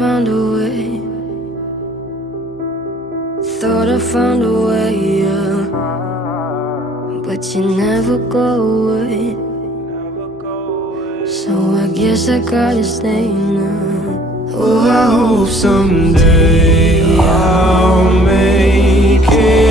found a way. Thought I found a way, yeah. But you never go away. So I guess I gotta stay now. Oh, I hope someday I'll make it.